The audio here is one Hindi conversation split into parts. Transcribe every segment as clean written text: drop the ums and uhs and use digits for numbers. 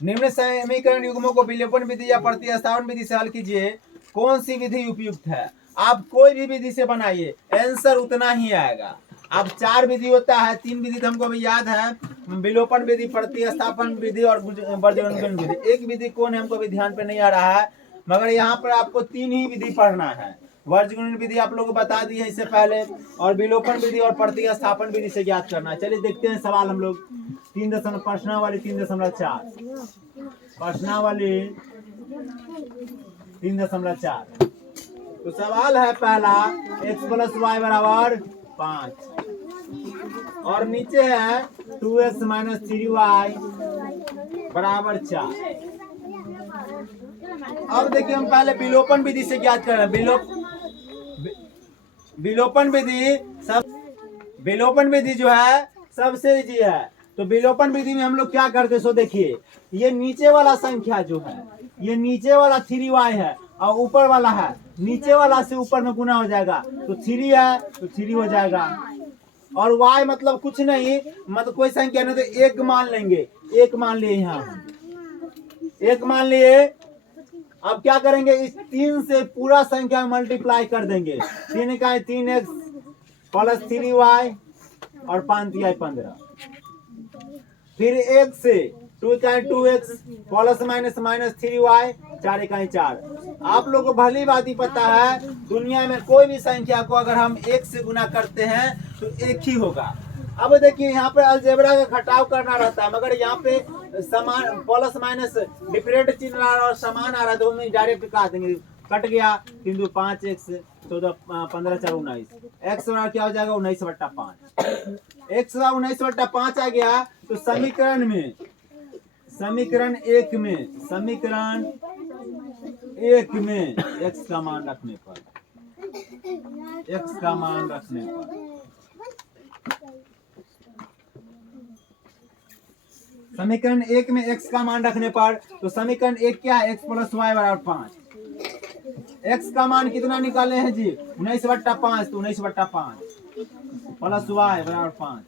निम्न समीकरण युग्मों को विलोपन विधि या प्रतिस्थापन विधि से हल कीजिए। कौन सी विधि उपयुक्त है? आप कोई भी विधि से बनाइए, आंसर उतना ही आएगा। अब 4 विधि होता है, 3 विधि तो हमको भी याद है, विलोपन विधि, प्रतिस्थापन विधि और वर्गीकरण विधि। एक विधि कौन है हमको भी ध्यान पे नहीं आ रहा है, मगर यहाँ पर आपको 3 ही विधि पढ़ना है। वर्गीकरण विधि आप लोगों को बता दी है इससे पहले, और विलोपन विधि और प्रतिस्थापन विधि से ज्ञात करना है। चलिए देखते हैं सवाल हम लोग। 3.प्रश्नावली 3.4, प्रश्नावली 3.4। तो सवाल है पहला, x + y = 5 और नीचे है 2x - 3y = 4। अब देखिए हम पहले विलोपन विधि से ज्ञात कर रहे हैं। विलोपन विधि जो है सबसे इजी है। तो विलोपन विधि में हम लोग क्या करते, सो देखिए, ये नीचे वाला संख्या जो है, ये नीचे वाला 3y है और ऊपर वाला है, नीचे वाला से ऊपर में गुना हो जाएगा, तो 3 है तो 3 हो जाएगा। और y मतलब कुछ नहीं, मतलब कोई संख्या नहीं, तो 1 मान लेंगे। 1 मान लिए, यहाँ 1 मान लिए। अब क्या करेंगे, इस 3 से पूरा संख्या मल्टीप्लाई कर देंगे। 3 का 3x + 3y और 5 15। फिर 1 से 2 का 2x ± -3y 4 का 4। आप लोगों को भली बात ही पता है, दुनिया में कोई भी संख्या को अगर हम 1 से गुना करते हैं तो 1 ही होगा। अब देखिए यहाँ पे अलजेब्रा का घटाव करना रहता है, मगर यहाँ पे समान प्लस माइनस डिफरेंट चिन्ह आ रहा है और समान आ रहा है, तो हम डायरेक्ट काट देंगे। कट गया 3 × 5x 14 15 4 19। x बराबर क्या हो जाएगा, 19/5। x बराबर 19/5 आ गया। तो समीकरण 1 में x का मान रखने पर, समीकरण 1 में x का मान रखने पर, तो समीकरण 1 क्या है, x + y = 5। x का मान कितना निकाले हैं जी, 19/5। तो 19/5 + y = 5,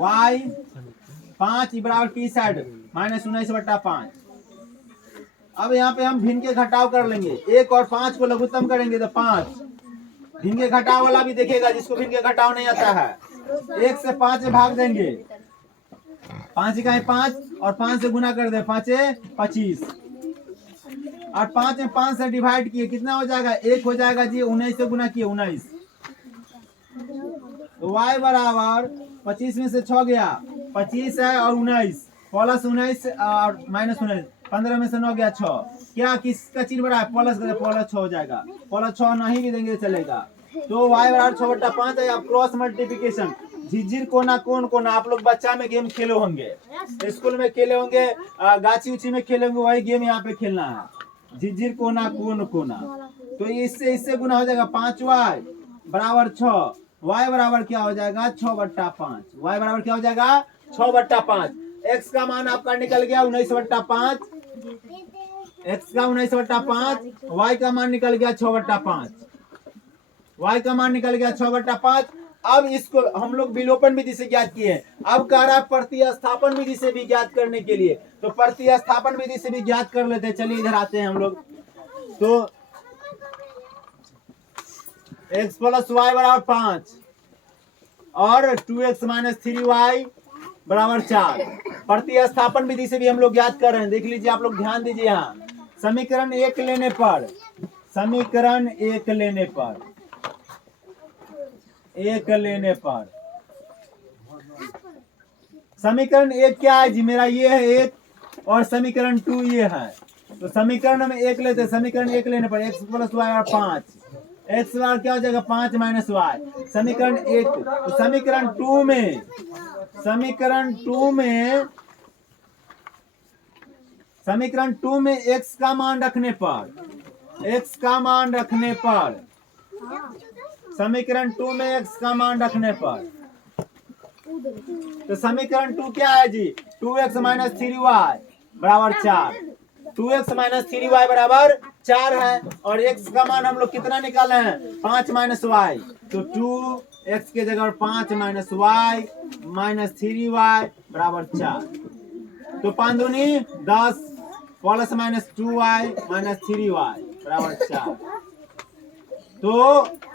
y 5 बराबर की साइड -19/5। अब यहाँ पे हम भिन्न के घटाव कर लेंगे। 1 और 5 को लघुत्तम करेंगे तो 5। भिन्न के घटाव वाला भी देखेगा, जिसको भिन्न के घटाव नहीं आता है। 1 से 5 में भाग देंगे, 5 का 5 और 5 से गुना कर दे, 5 25। और 5 में 5 से डिवाइड किए, कितना हो जाएगा, 1 हो जाएगा जी। 19 से गुना किए 19। तो y बराबर 25 में से 6 गया, 25 है और 19 प्लस 19 और -19, 15 में से 9 गया 6। क्या किसका चिन्ह बड़ा है, प्लस 6 हो जाएगा। प्लस 6 नहीं भी देंगे चलेगा। तो y बराबर 6/5 है। अब क्रॉस मल्टीप्लिकेशन, झिझिर कोना कोन कोना, आप लोग बच्चा में गेम खेले होंगे, स्कूल में खेले होंगे, गाची उची में खेले होंगे, वही गेम यहाँ पे खेलना है, झिझिर कोना कोन कोना। तो इससे गुना हो जाएगा, 5y = 6। y बराबर क्या हो जाएगा, 6/5। y बराबर क्या हो जाएगा, 6/5। x का मान आपका निकल गया 19/5, x का 19/5, y का मान निकल गया 6/5, y का मान निकल गया 6/5। अब इसको हम लोग विलोपन विधि से ज्ञात किए। अब कह रहा है प्रतिस्थापन विधि से भी ज्ञात करने के लिए, तो प्रतिस्थापन विधि से भी ज्ञात कर लेते हैं। चलिए इधर आते हैं हम लोग। तो x + y = 5 और 2x - 3y = 4। प्रतिस्थापन विधि से भी हम लोग ज्ञात कर रहे हैं। देख लीजिए, आप लोग ध्यान दीजिए। यहाँ समीकरण 1 लेने पर, समीकरण 1 क्या है जी मेरा, ये है 1 और समीकरण 2 ये है। तो समीकरण में 1 लेते हैं। समीकरण 1 लेने पर x + y = 5, x बार क्या हो जाएगा, 5 - y। समीकरण 1। तो समीकरण 2 में x का मान रखने पर, समीकरण 2 में x का मान रखने पर, तो समीकरण 2 क्या है जी, 2x - 3y = 4। 2x - 3y = 4 है। और x का मान हम लोग कितना निकाले हैं, 5 - y। तो 2x के जगह 5 - y - 3y = 4। तो 5 दूनी 10 plus minus 2y minus 3y बराबर 4। तो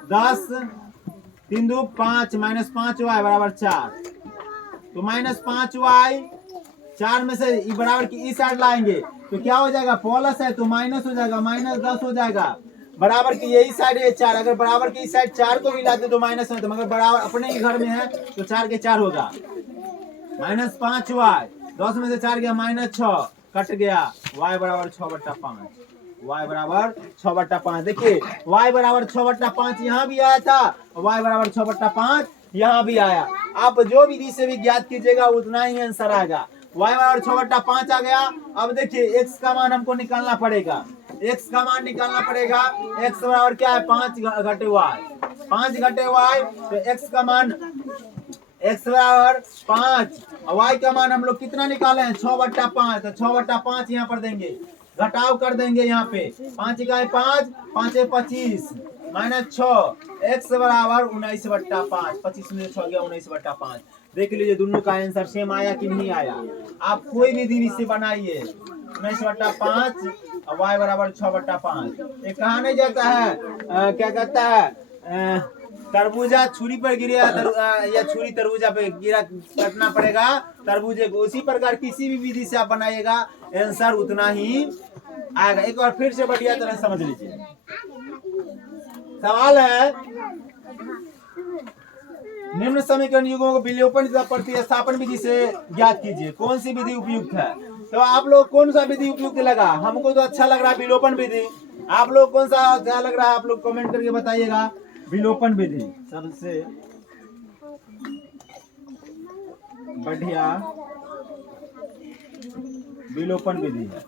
10 3 दो 5 माइनस 5y बराबर 4। तो माइनस 5y 4 में से बराबर की इस साइड लाएंगे तो क्या हो जाएगा, प्लस है तो माइनस हो जाएगा, माइनस 10 हो जाएगा। बराबर की यही साइड है 4, अगर बराबर की इस साइड 4 को भी लाते तो माइनस होता, मगर बराबर अपने ही घर में है तो 4 के 4 होगा। माइनस 5y 10 में से 4 गया माइनस 6 कट गया, y बराबर 6/5। y बराबर 6/5। देखिए y बराबर 6/5 यहाँ भी आया था, y बराबर 6/5 यहाँ भी आया। आप जो विधि से भी ज्ञात कीजिएगा उतना ही आंसर आएगा। y बराबर 6/5 आ गया। अब देखिए x का मान हमको निकालना पड़ेगा, x का मान निकालना पड़ेगा। x बराबर क्या है, 5 घटे y, 5 घटे y। तो x का मान x बराबर 5 और y का मान हम लोग कितना निकाले हैं, 6/5। तो 6/5 यहाँ पर देंगे, घटाव कर देंगे यहाँ पे, 5 का 5 5 25 माइनस 6, x बराबर 19/5। 25 में 6 गया 19/5। देख लीजिए दोनों का आंसर सेम आया कि नहीं आया। आप कोई भी विधि से बनाइए, 19/5 और y बराबर 6/5। ये कहा नहीं जाता है क्या कहता है, तरबूजा छुरी पर गिरे या छुरी तरबूजा पे गिरा कटना पड़ेगा तरबूजे को। उसी प्रकार किसी भी विधि से आप बनाइएगा आंसर उतना ही आएगा। एक बार फिर से बढ़िया तरह समझ लीजिए। सवाल है, निम्न समीकरण युग्मों को विलोपन तथा प्रतिस्थापन विधि से ज्ञात कीजिए, कौन सी विधि उपयुक्त है। तो आप लोग कौन सा विधि उपयुक्त लगा, हमको तो अच्छा लग रहा है विलोपन विधि। आप लोग कौन सा अच्छा लग रहा है, आप लोग कमेंट करके बताइएगा। विलोपन विधि सबसे बढ़िया विलोपन विधि है।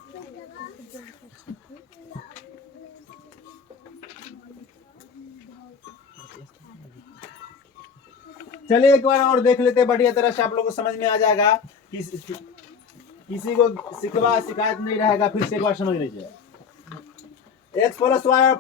चलिए एक बार और देख लेते हैं, बढ़िया तरह से आप लोगों को समझ में आ जाएगा। किसी को शिकायत नहीं रहेगा। फिर से एक बार समझ लीजिए, x + y